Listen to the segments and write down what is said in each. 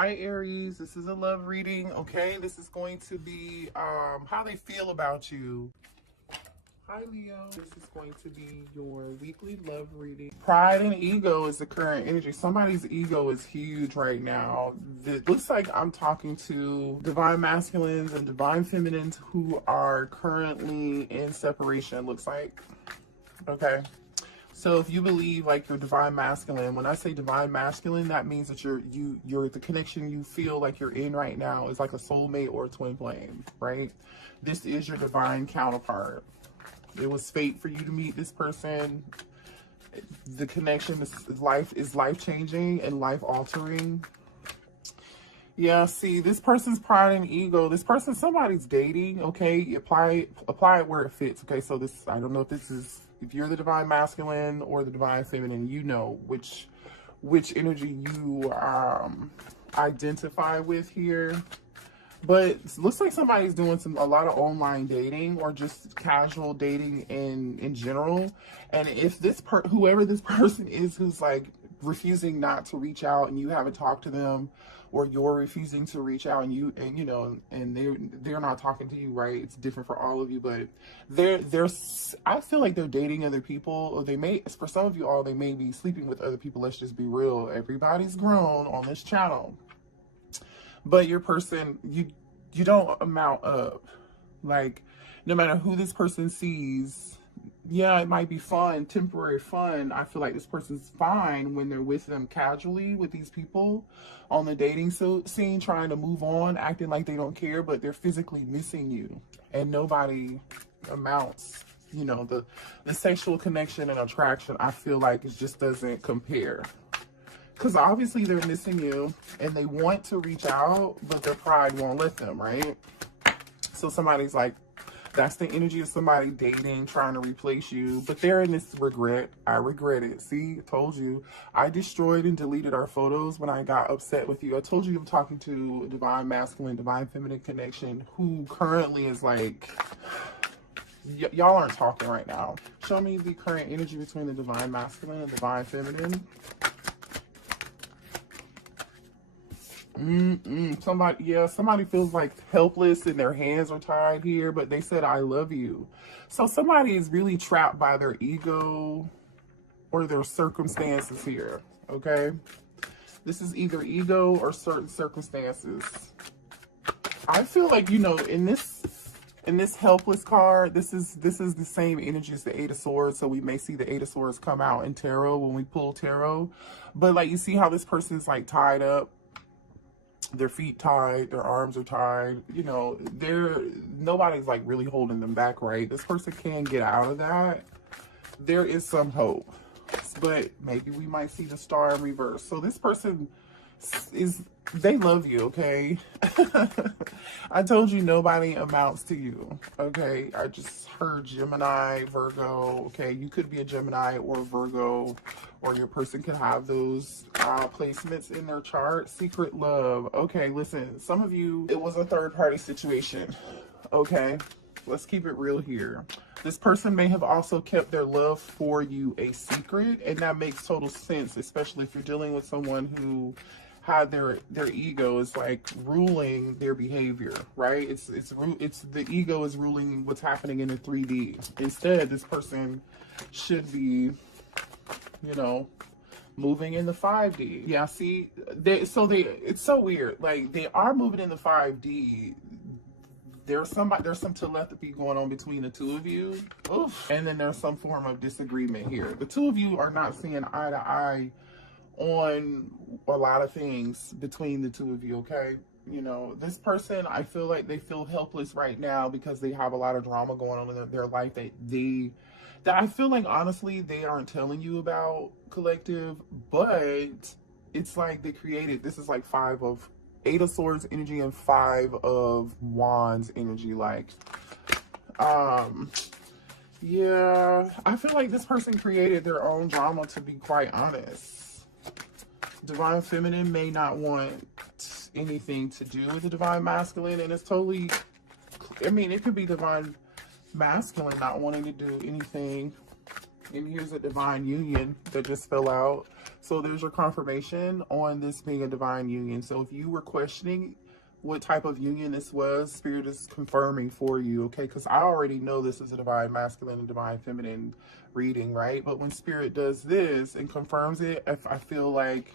Hi Aries, this is a love reading. Okay, this is going to be how they feel about you. Hi Leo, this is going to be your weekly love reading. Pride and ego is the current energy. Somebody's ego is huge right now. It looks like I'm talking to divine masculines and divine feminines who are currently in separation, looks like. Okay. So if you believe like you're divine masculine, when I say divine masculine, that means that you're the connection you feel like you're in right now is like a soulmate or a twin flame, right? This is your divine counterpart. It was fate for you to meet this person. The connection is life changing and life altering. Yeah, see, this person's pride and ego. This person, somebody's dating. Okay, apply it where it fits. Okay, so this, I don't know if you're the divine masculine or the divine feminine, you know which energy you identify with here. But it looks like somebody's doing a lot of online dating or just casual dating in general. And if whoever this person is who's like refusing not to reach out and you haven't talked to them, or you're refusing to reach out and they're not talking to you, right? It's different for all of you, but I feel like they're dating other people, or for some of you all, they may be sleeping with other people. Let's just be real. Everybody's grown on this channel. But your person, you don't amount up. Like, no matter who this person sees, yeah, it might be fun, temporary fun. I feel like this person's fine when they're with them casually with these people on the dating scene, trying to move on, acting like they don't care, but they're physically missing you. And nobody amounts, the sexual connection and attraction, I feel like it just doesn't compare. Because obviously they're missing you and they want to reach out, but their pride won't let them, right? So somebody's like, that's the energy of somebody dating, trying to replace you. But they're in this regret. I regret it. See, I told you. I destroyed and deleted our photos when I got upset with you. I told you I'm talking to a divine masculine, divine feminine connection who currently is like, y'all aren't talking right now. Show me the current energy between the divine masculine and divine feminine. Somebody feels like helpless and their hands are tied here, but they said, I love you. So somebody is really trapped by their ego or their circumstances here, okay? This is either ego or certain circumstances. I feel like, in this helpless card, this is the same energy as the Eight of Swords. So we may see the Eight of Swords come out in tarot when we pull tarot. But like, you see how this person's like tied up. Their feet tied, their arms are tied, nobody's like really holding them back, right? This person can get out of that. There is some hope, but maybe we might see the star in reverse. So this person they love you, okay? I told you nobody amounts to you, okay? I just heard Gemini, Virgo, okay? You could be a Gemini or a Virgo, or your person could have those placements in their chart. Secret love. Okay, listen, some of you, it was a third-party situation, okay? Let's keep it real here. This person may have also kept their love for you a secret, and that makes total sense, especially if you're dealing with someone who had their ego is like ruling their behavior, right? It's the ego is ruling what's happening in the 3D. Instead, this person should be, moving in the 5D. Yeah, see, it's so weird. Like, they are moving in the 5D. There's some telepathy going on between the two of you. Oof. And then there's some form of disagreement here. The two of you are not seeing eye to eye on a lot of things between the two of you, okay? This person, I feel like they feel helpless right now because they have a lot of drama going on in their life that I feel like, honestly, they aren't telling you about, collective, but it's like they created, this is like Eight of Swords energy and Five of Wands energy, like, yeah, I feel like this person created their own drama, to be quite honest. Divine feminine may not want anything to do with the divine masculine, and it's totally, it could be divine masculine not wanting to do anything. And here's a divine union that just fell out. So there's your confirmation on this being a divine union. So if you were questioning what type of union this was, Spirit is confirming for you, okay? Because I already know this is a divine masculine and divine feminine reading, right? But when Spirit does this and confirms it, if I feel like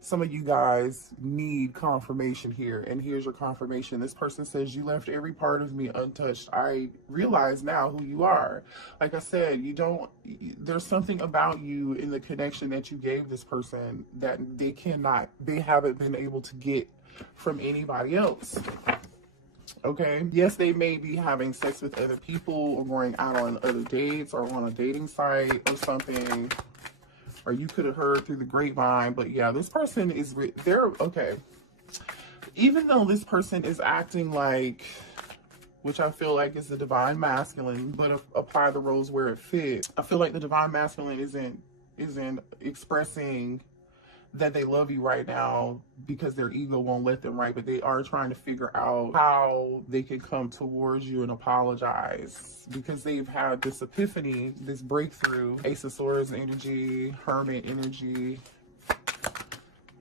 some of you guys need confirmation here, and here's your confirmation. This person says, you left every part of me untouched. I realize now who you are. Like I said, there's something about you in the connection that you gave this person that they haven't been able to get from anybody else. Okay, yes, they may be having sex with other people or going out on other dates or on a dating site or something, or you could have heard through the grapevine. But yeah, this person is they're okay. Even though this person is acting like, which I feel like is the divine masculine, but apply the roles where it fits. I feel like the divine masculine isn't expressing that they love you right now because their ego won't let them, right? But they are trying to figure out how they can come towards you and apologize because they've had this epiphany, this breakthrough, Ace of Swords energy, Hermit energy.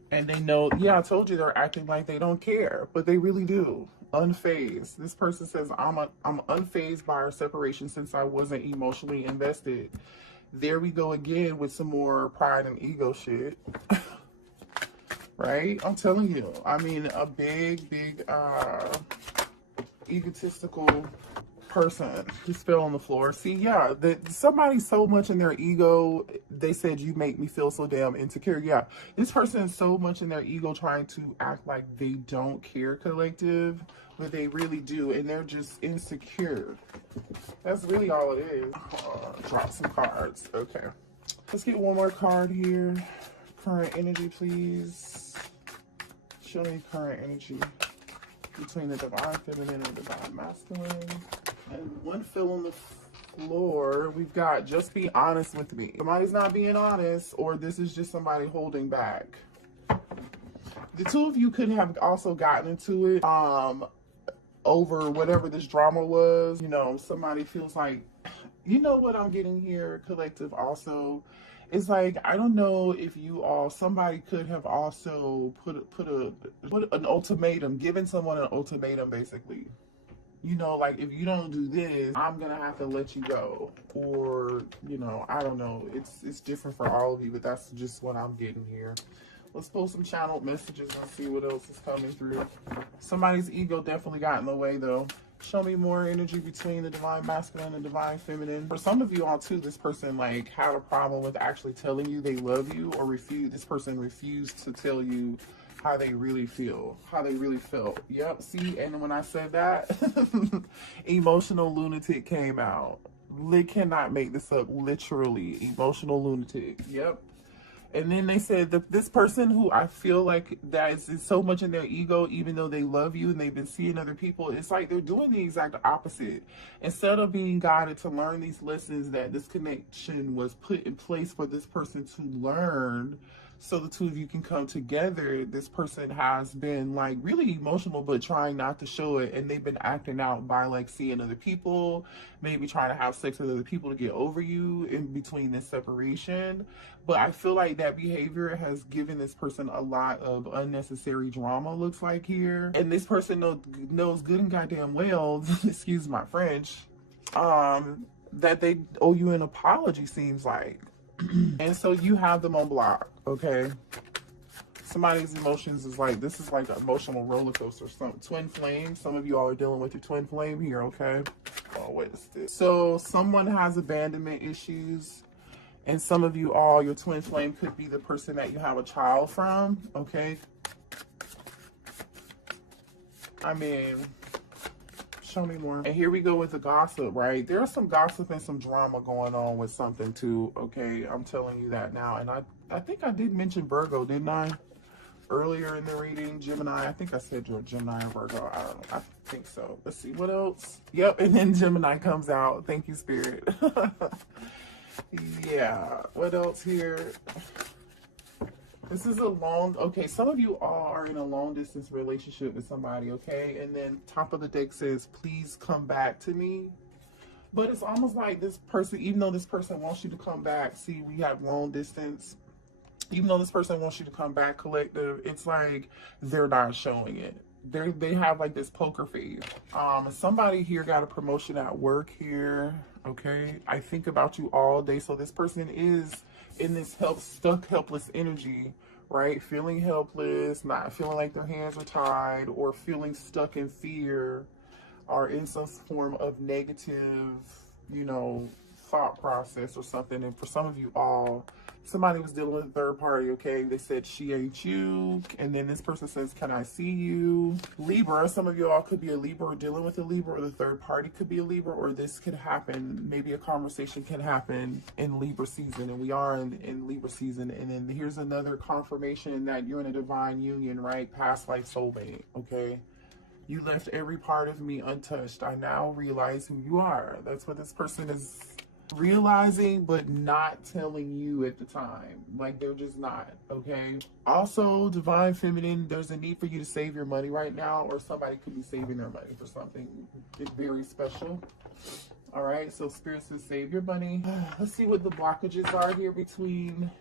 And they know, yeah, I told you they're acting like they don't care, but they really do. Unfazed. This person says, I'm unfazed by our separation since I wasn't emotionally invested. There we go again with some more pride and ego shit. Right? I'm telling you. I mean, a big egotistical person just fell on the floor. See, yeah, somebody's so much in their ego. They said, you make me feel so damn insecure. Yeah, this person is so much in their ego trying to act like they don't care, collective, but they really do, and they're just insecure. That's really all it is. Drop some cards. Okay, let's get one more card here. Current energy, please. Show me current energy between the divine feminine and divine masculine. And one fell on the floor. We've got, just be honest with me. Somebody's not being honest, or this is just somebody holding back. The two of you could have also gotten into it over whatever this drama was. You know, somebody feels like, you know what I'm getting here, collective, also. It's like, I don't know if somebody could have also put an ultimatum, given someone an ultimatum, basically. You know, like, if you don't do this, I'm gonna have to let you go. Or, you know, I don't know. It's different for all of you, but that's just what I'm getting here. Let's pull some channeled messages and see what else is coming through. Somebody's ego definitely got in the way, though. Show me more energy between the divine masculine and divine feminine. For some of you all too, this person like had a problem with actually telling you they love you, or this person refused to tell you how they really feel, how they really felt. Yep, see, and when I said that, emotional lunatic came out. They cannot make this up, literally. Emotional lunatic, yep. And then they said that this person who I feel like that is so much in their ego, even though they love you and they've been seeing other people, it's like they're doing the exact opposite. Instead of being guided to learn these lessons that this connection was put in place for this person to learn, so the two of you can come together, this person has been like really emotional, but trying not to show it. And they've been acting out by like seeing other people, maybe trying to have sex with other people to get over you in between this separation. But I feel like that behavior has given this person a lot of unnecessary drama, looks like here. And this person knows good and goddamn well, excuse my French, that they owe you an apology, seems like. And so you have them on block, okay? Somebody's emotions is like, this is like an emotional roller coaster. Some twin flame. Some of you all are dealing with your twin flame here, okay? Oh, what is this? So someone has abandonment issues, and some of you all, your twin flame could be the person that you have a child from, okay? I mean, show me more. And here we go with the gossip, right? There's some gossip and some drama going on with something too, okay? I'm telling you that now. And I think I did mention Virgo, didn't I? Earlier in the reading, Gemini. I think I said Gemini or Virgo. I don't know. I think so. Let's see, what else? Yep, and then Gemini comes out. Thank you, Spirit. Yeah, what else here? This is okay, some of you all are in a long distance relationship with somebody, okay? And then top of the deck says, please come back to me. But it's almost like this person, even though this person wants you to come back, see, we have long distance. Even though this person wants you to come back, collective, it's like they're not showing it. They have like this poker face. Somebody here got a promotion at work here. Okay, I think about you all day. So this person is in this stuck helpless energy, right? Feeling helpless, not feeling like their hands are tied, or feeling stuck in fear, or in some form of negative, you know, thought process or something. And for some of you all, somebody was dealing with a third party, okay? They said, she ain't you. And then this person says, can I see you? Libra, some of you all could be a Libra or dealing with a Libra, or the third party could be a Libra, or this could happen. Maybe a conversation can happen in Libra season, and we are in Libra season. And then here's another confirmation that you're in a divine union, right? Past life soulmate, okay? You left every part of me untouched. I now realize who you are. That's what this person is realizing, but not telling you at the time. Like, they're just not, okay? Also, divine feminine, there's a need for you to save your money right now, or somebody could be saving their money for something very special. All right, so spirit says save your money. Let's see what the blockages are here between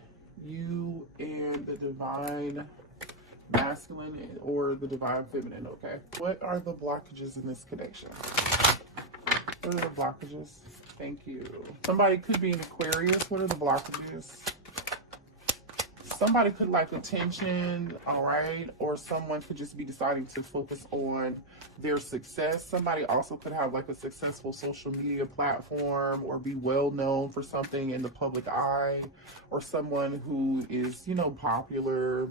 you and the divine masculine or the divine feminine, okay? What are the blockages in this connection? What are the blockages? Thank you. Somebody could be an Aquarius. What are the blockages? Somebody could like attention, all right? Or someone could just be deciding to focus on their success. Somebody also could have like a successful social media platform, or be well known for something in the public eye, or someone who is, you know, popular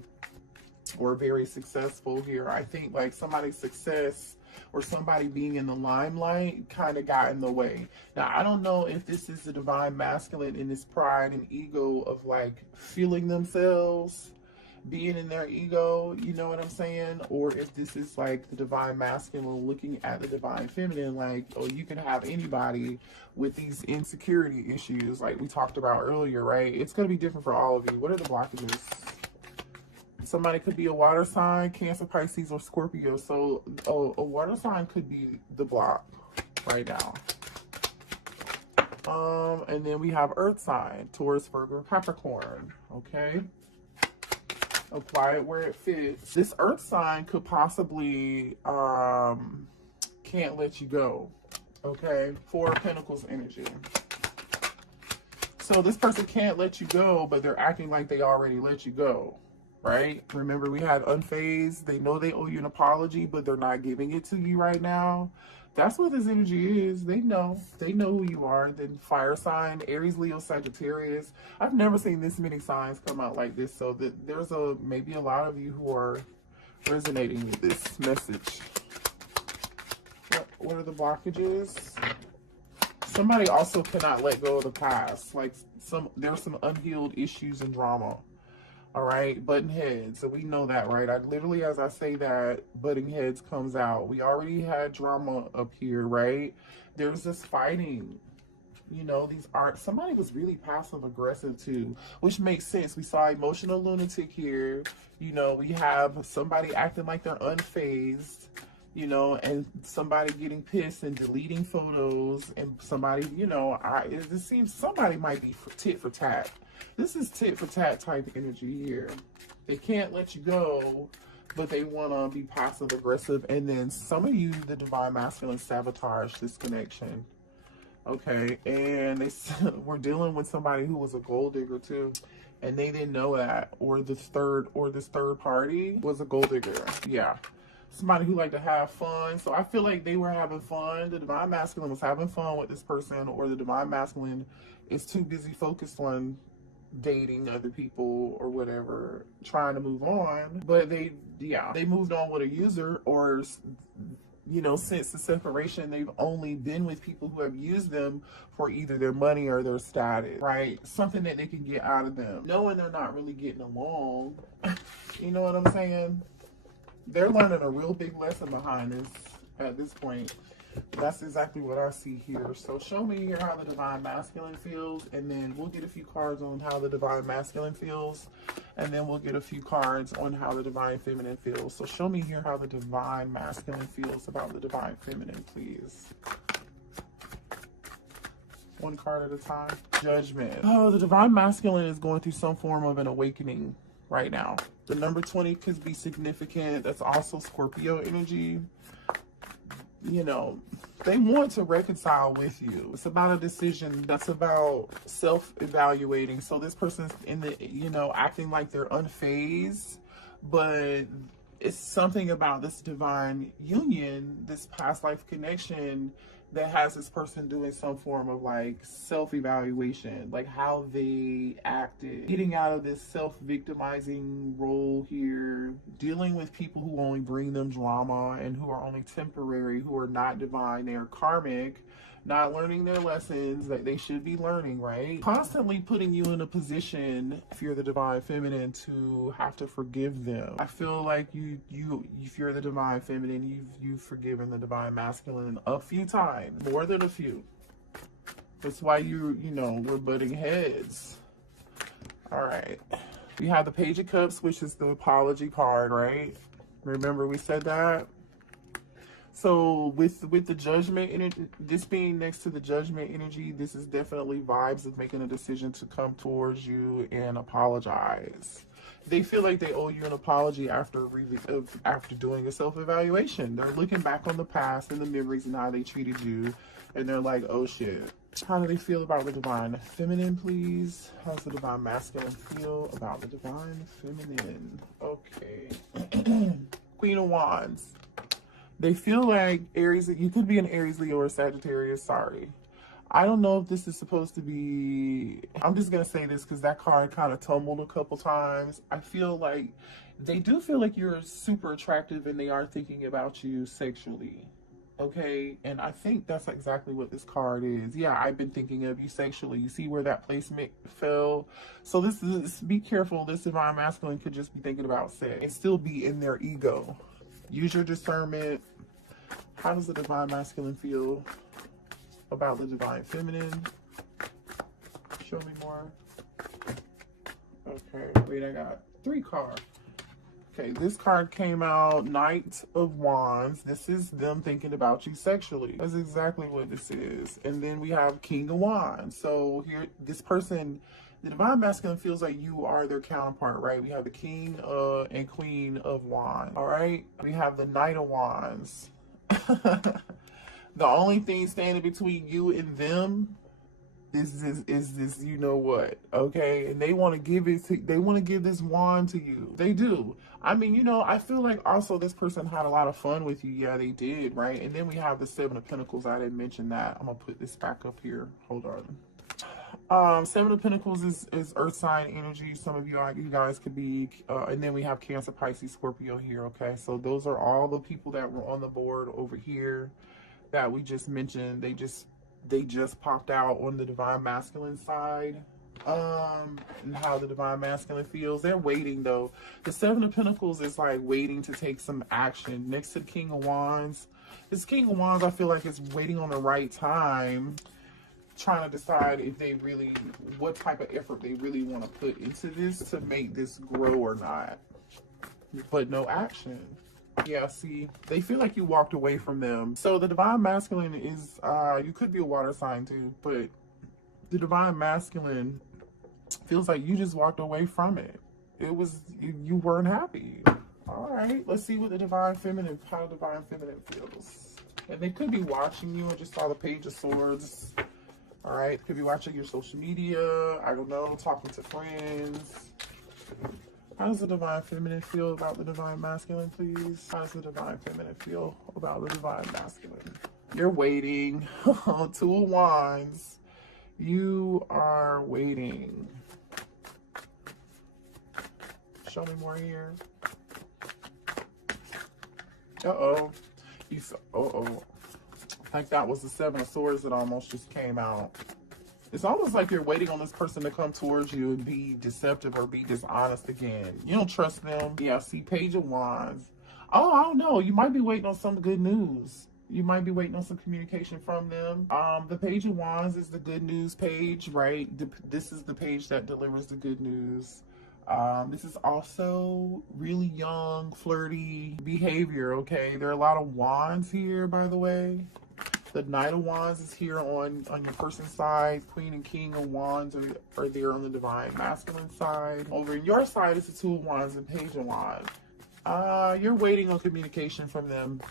or very successful here. I think like somebody's success or somebody being in the limelight kind of got in the way. Now, I don't know if this is the divine masculine in this pride and ego of like feeling themselves, being in their ego, you know what I'm saying? Or if this is like the divine masculine looking at the divine feminine, like, oh, you can have anybody with these insecurity issues like we talked about earlier, right? It's going to be different for all of you. What are the blockages? Somebody could be a water sign, Cancer, Pisces, or Scorpio. So a water sign could be the block right now. And then we have earth sign, Taurus, Virgo, Capricorn. Okay. Apply it where it fits. This earth sign could possibly can't let you go. Okay. Four of Pentacles energy. So this person can't let you go, but they're acting like they already let you go. Right? Remember, we had unfazed. They know they owe you an apology, but they're not giving it to you right now. That's what this energy is. They know who you are. Then fire sign, Aries, Leo, Sagittarius. I've never seen this many signs come out like this. So that there's maybe a lot of you who are resonating with this message. What are the blockages? Somebody also cannot let go of the past. Like there's some unhealed issues and drama. All right, button heads. So we know that, right? I literally, as I say that, butting heads comes out. We already had drama up here, right? There's this fighting. You know, somebody was really passive aggressive too, which makes sense. We saw emotional lunatic here. You know, we have somebody acting like they're unfazed, you know, and somebody getting pissed and deleting photos, and somebody, you know, it seems somebody might be tit for tat. This is tit for tat type energy here. They can't let you go, but they want to be passive aggressive. And then some of you, the divine masculine, sabotage this connection. Okay, and we're dealing with somebody who was a gold digger too, and they didn't know that, or this third party was a gold digger. Yeah, somebody who liked to have fun. So I feel like they were having fun. The divine masculine was having fun with this person, or the divine masculine is too busy focused on dating other people or whatever, trying to move on. But they moved on with a user, or, you know, since the separation, they've only been with people who have used them for either their money or their status, right? Something that they can get out of them, knowing they're not really getting along. You know what I'm saying? They're learning a real big lesson behind this at this point. That's exactly what I see here. So show me here how the divine masculine feels, and then we'll get a few cards on how the divine masculine feels, and then we'll get a few cards on how the divine feminine feels. So show me here how the divine masculine feels about the divine feminine, please. One card at a time. Judgment. Oh, the divine masculine is going through some form of an awakening right now. The number 20 could be significant. That's also Scorpio energy. You know, they want to reconcile with you. It's about a decision. That's about self-evaluating. So this person's in the, you know, acting like they're unfazed, but it's something about this divine union, this past life connection, that has this person doing some form of like self-evaluation, like how they acted, getting out of this self-victimizing role here, dealing with people who only bring them drama and who are only temporary, who are not divine, they are karmic, not learning their lessons that they should be learning, right? Constantly putting you in a position, if you're the divine feminine, to have to forgive them. I feel like if you're the divine feminine, you've forgiven the divine masculine a few times, more than a few. That's why you know, we're butting heads. All right. We have the Page of Cups, which is the apology card, right? Remember we said that? So with the judgment energy, this being next to the judgment energy, this is definitely vibes of making a decision to come towards you and apologize. They feel like they owe you an apology after doing a self-evaluation. They're looking back on the past and the memories and how they treated you, and they're like, oh shit. How do they feel about the divine feminine, please? How's the divine masculine feel about the divine feminine? Okay. Queen of Wands. They feel like Aries, you could be an Aries, Leo, or Sagittarius, sorry. I don't know if this is supposed to be, I'm just going to say this because that card kind of tumbled a couple times. I feel like they do feel like you're super attractive and they are thinking about you sexually. Okay, and I think that's exactly what this card is. Yeah, I've been thinking of you sexually. You see where that placement fell? So this is, be careful. This divine masculine could just be thinking about sex and still be in their ego. Use your discernment. How does the divine masculine feel about the divine feminine? Show me more. Okay, wait, I got 3 cards. Okay, this card came out, Knight of Wands. This is them thinking about you sexually. That's exactly what this is. And then we have King of Wands. So here, this person, the divine masculine feels like you are their counterpart, right? We have the King and Queen of Wands, all right? We have the Knight of Wands. The only thing standing between you and them is this, you know what, okay? And they want to give it to, they want to give this wand to you. They do. I mean, you know, I feel like also this person had a lot of fun with you. Yeah, they did, right? And then we have the 7 of Pentacles. I didn't mention that. I'm gonna put this back up here. Hold on. 7 of Pentacles is earth sign energy. Some of you guys could be, and then we have Cancer, Pisces, Scorpio here, okay? So those are all the people that were on the board over here that we just mentioned. They just popped out on the divine masculine side, and how the divine masculine feels. They're waiting though. The 7 of Pentacles is like waiting to take some action. Next to the King of Wands, this King of Wands, I feel like is waiting on the right time, trying to decide if they really, what type of effort they really want to put into this to make this grow or not, but no action. Yeah, see, they feel like you walked away from them. So the divine masculine is, you could be a water sign too, but the divine masculine feels like you just walked away from it. It was, you weren't happy. All right, let's see what the divine feminine, how the divine feminine feels. And they could be watching you. I just saw the Page of Swords. All right, could be watching your social media. I don't know, talking to friends. How does the divine feminine feel about the divine masculine, please? How does the divine feminine feel about the divine masculine? You're waiting. 2 of Wands. You are waiting. Show me more here. Uh-oh. Uh-oh. Like that was the 7 of Swords that almost just came out. It's almost like you're waiting on this person to come towards you and be deceptive or be dishonest again. You don't trust them. Yeah, see, Page of Wands. Oh, I don't know. You might be waiting on some good news. You might be waiting on some communication from them. The Page of Wands is the good news page, right? This is the page that delivers the good news. This is also really young, flirty behavior, okay? There are a lot of wands here, by the way. The Knight of Wands is here on your person's side. Queen and King of Wands are there on the Divine Masculine side. Over in your side is the Two of Wands and Page of Wands. You're waiting on communication from them.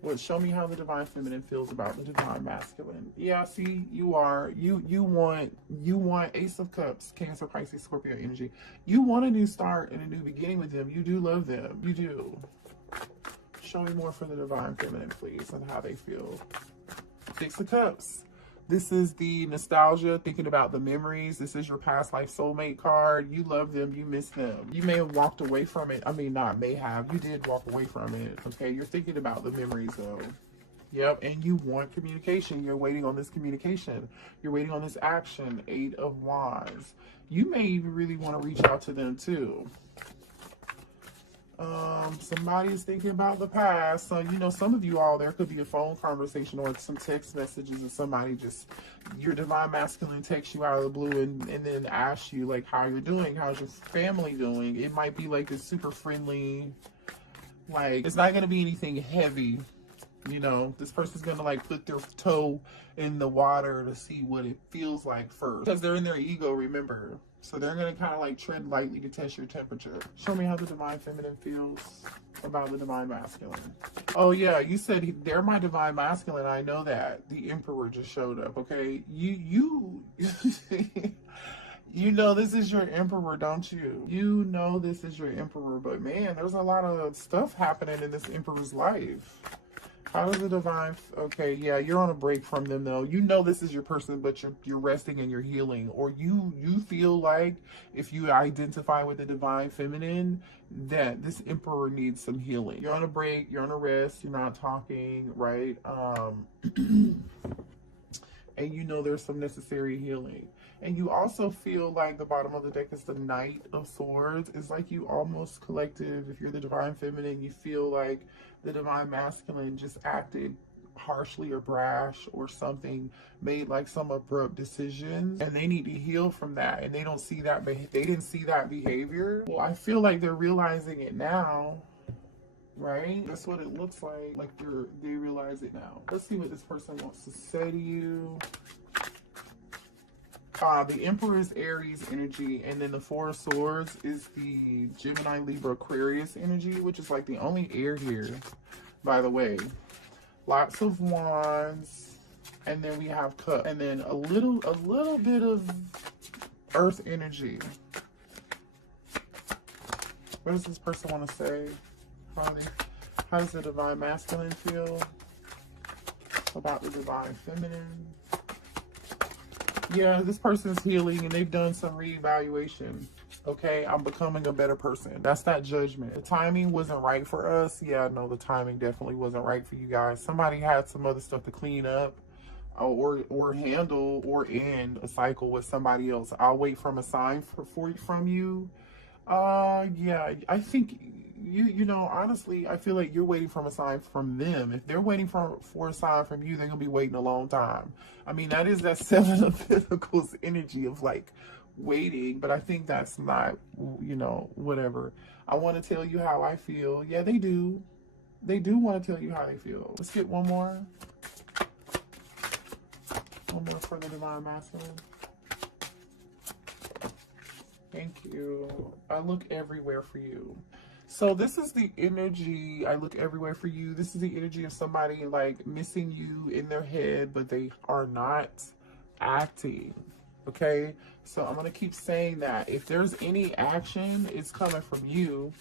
Well, show me how the Divine Feminine feels about the Divine Masculine. Yeah, see, you are. You want Ace of Cups, Cancer, Pisces, Scorpio energy. You want a new start and a new beginning with them. You do love them. You do. Show me more for the Divine Feminine, please, and how they feel. Six of Cups. This is the nostalgia, thinking about the memories. This is your past life soulmate card. You love them. You miss them. You may have walked away from it. I mean, not may have. You did walk away from it. Okay, you're thinking about the memories, though. Yep, and you want communication. You're waiting on this communication. You're waiting on this action. Eight of Wands. You may even really want to reach out to them, too. Somebody is thinking about the past. So, you know, some of you all, there could be a phone conversation or some text messages, and somebody just, your Divine Masculine texts you out of the blue and then asks you, like, how you're doing, how's your family doing. It might be like this super friendly, like, it's not going to be anything heavy. You know, this person's going to like put their toe in the water to see what it feels like first, because they're in their ego, remember. So they're going to kind of like tread lightly to test your temperature. Show me how the Divine Feminine feels about the Divine Masculine. Oh yeah, you said they're my Divine Masculine. I know that. The Emperor just showed up, okay? You you know this is your Emperor, don't you? You know this is your Emperor, but man, there's a lot of stuff happening in this Emperor's life. How does the Divine... Okay, yeah, you're on a break from them, though. You know this is your person, but you're resting and you're healing. Or you feel like, if you identify with the Divine Feminine, that this Emperor needs some healing. You're on a break, you're on a rest, you're not talking, right? And you know there's some necessary healing. And you also feel like the bottom of the deck is the Knight of Swords. It's like you almost collective, if you're the Divine Feminine, you feel like the Divine Masculine just acted harshly or brash or something, made like some abrupt decisions, and they need to heal from that, and they don't see that, they didn't see that behavior. Well, I feel like they're realizing it now, right? That's what it looks like they realize it now. Let's see what this person wants to say to you. The Emperor is Aries energy, and then the Four of Swords is the Gemini, Libra, Aquarius energy, which is like the only air here, by the way. Lots of Wands, and then we have Cup, and then a little bit of Earth energy. What does this person want to say? How does the Divine Masculine feel about the Divine Feminine? Yeah, this person's healing and they've done some reevaluation. Okay, I'm becoming a better person. That's that judgment. The timing wasn't right for us. Yeah, no, the timing definitely wasn't right for you guys. Somebody had some other stuff to clean up or handle or end a cycle with somebody else. I'll wait from a sign from you. Yeah, I think you know, honestly, I feel like you're waiting from a sign from them. If they're waiting for a sign from you, they're gonna be waiting a long time. I mean, that is that Seven of Pentacles energy of like waiting, but I think that's not, you know, whatever. I want to tell you how I feel. Yeah, they do want to tell you how they feel. Let's get one more for the Divine Masculine. Thank you. I look everywhere for you. So this is the energy, I look everywhere for you. This is the energy of somebody like missing you in their head, but they are not acting. Okay? So I'm going to keep saying that. If there's any action, it's coming from you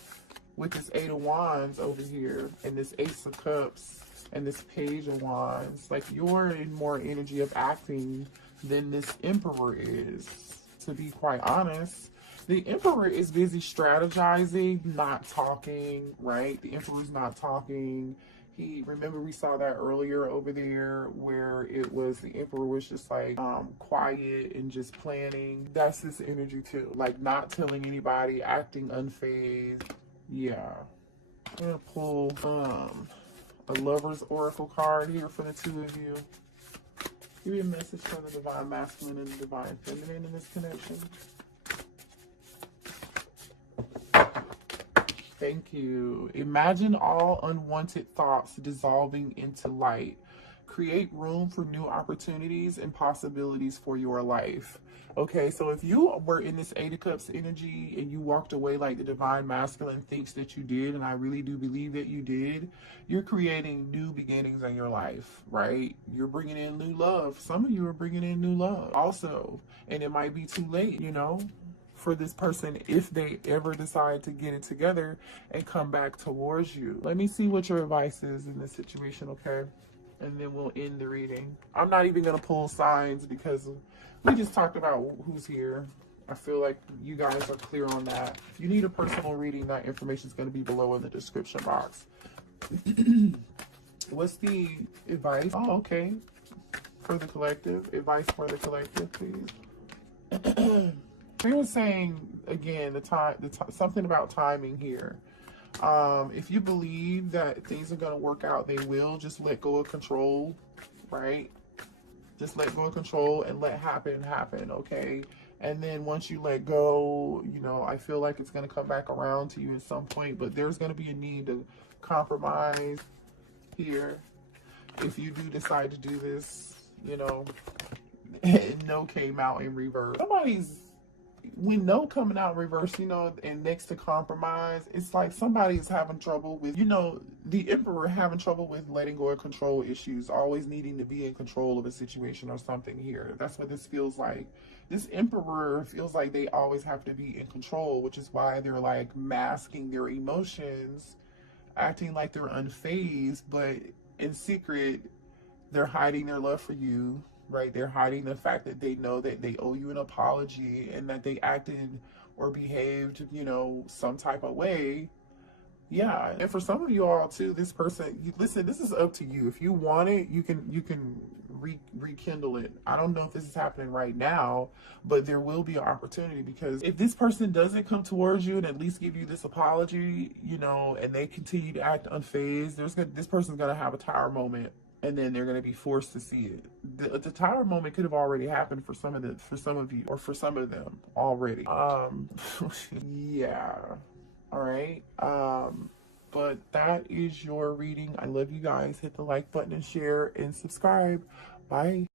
with this Eight of Wands over here and this Ace of Cups and this Page of Wands. Like you're in more energy of acting than this Emperor is, to be quite honest. The Emperor is busy strategizing, not talking, right? The Emperor's not talking. Remember we saw that earlier over there where it was the Emperor was just like quiet and just planning. That's this energy too. Like not telling anybody, acting unfazed. Yeah. I'm gonna pull a Lover's Oracle card here for the two of you. Give me a message from the Divine Masculine and the Divine Feminine in this connection. Thank you. Imagine all unwanted thoughts dissolving into light. Create room for new opportunities and possibilities for your life. Okay, so if you were in this Eight of Cups energy and you walked away like the divine masculine thinks that you did, and I really do believe that you did, you're creating new beginnings in your life, right? You're bringing in new love. Some of you are bringing in new love also, and it might be too late, you know, for this person if they ever decide to get it together and come back towards you. Let me see what your advice is in this situation, okay? And then we'll end the reading. I'm not even going to pull signs because we just talked about who's here. I feel like you guys are clear on that. If you need a personal reading, that information is going to be below in the description box. What's the advice? Oh, okay. For the collective. Advice for the collective, please. He was saying again something about timing here. If you believe that things are going to work out, they will. Just let go of control, right? Just let go of control and let happen, okay? And then once you let go, you know, I feel like it's going to come back around to you at some point, but there's going to be a need to compromise here. If you do decide to do this, you know, no came out in reverse. When no coming out in reverse, you know, and next to compromise, it's like somebody's having trouble with, you know, the Emperor having trouble with letting go of control issues, always needing to be in control of a situation or something here. That's what this feels like. This Emperor feels like they always have to be in control, which is why they're like masking their emotions, acting like they're unfazed, but in secret, they're hiding their love for you. Right, they're hiding the fact that they know that they owe you an apology and that they acted or behaved, you know, some type of way. Yeah, and for some of you all too, this person, listen, this is up to you. If you want it, you can rekindle it. I don't know if this is happening right now, but there will be an opportunity, because if this person doesn't come towards you and at least give you this apology, you know, and they continue to act unfazed, this person's gonna have a tower moment. And then they're going to be forced to see it. The tower moment could have already happened for some of you, or for some of them already. Yeah. All right. But that is your reading. I love you guys. Hit the like button and share and subscribe. Bye.